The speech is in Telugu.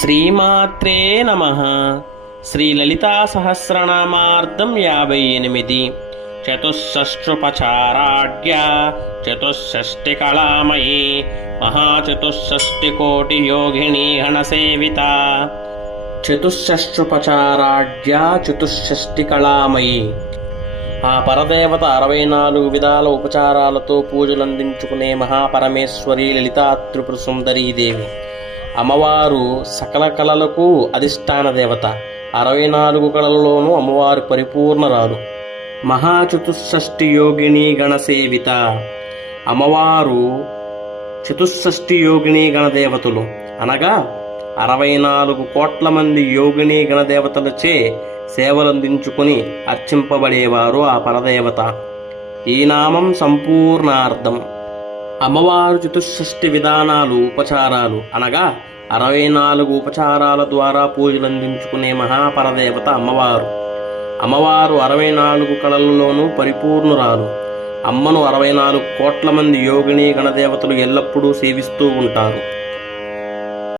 శ్రీమాత్రే నమ. శ్రీ లలితా సహస్రనామార్థం యాభై ఎనిమిది చతుషష్ట్రుపచారాఢ్య చతుషష్టి కళామయీ మహాచతుషష్టి కోటి యోగిని గణసేవిత. చతుషష్ట్రుపచారాఢ్య చతుషష్టి కళామయీ ఆ పరదేవత అరవై నాలుగు విధాల ఉపచారాలతో పూజలందించుకునే మహాపరమేశ్వరి లలితా త్రిపుర సుందరీదేవి. అమ్మవారు సకల కళలకు అధిష్టాన దేవత. అరవై నాలుగు కళలలోనూ అమ్మవారు పరిపూర్ణరాలు. మహాచతుషష్ఠి యోగిని గణసేవిత. అమ్మవారు చతుషష్టి యోగిని గణదేవతలు. అనగా అరవై నాలుగు కోట్ల మంది యోగిని గణదేవతలచే సేవలందించుకుని అర్చింపబడేవారు ఆ పరదేవత. ఈ నామం సంపూర్ణార్థం. అమ్మవారు చతుషష్టి విధానాలు ఉపచారాలు. అనగా అరవై నాలుగు ఉపచారాల ద్వారా పూజలందించుకునే మహాపరదేవత అమ్మవారు. అమ్మవారు అరవై నాలుగు కళలలోనూ పరిపూర్ణురాలు. అమ్మను అరవై నాలుగు కోట్ల మంది యోగిని గణదేవతలు ఎల్లప్పుడూ సేవిస్తూ ఉంటారు.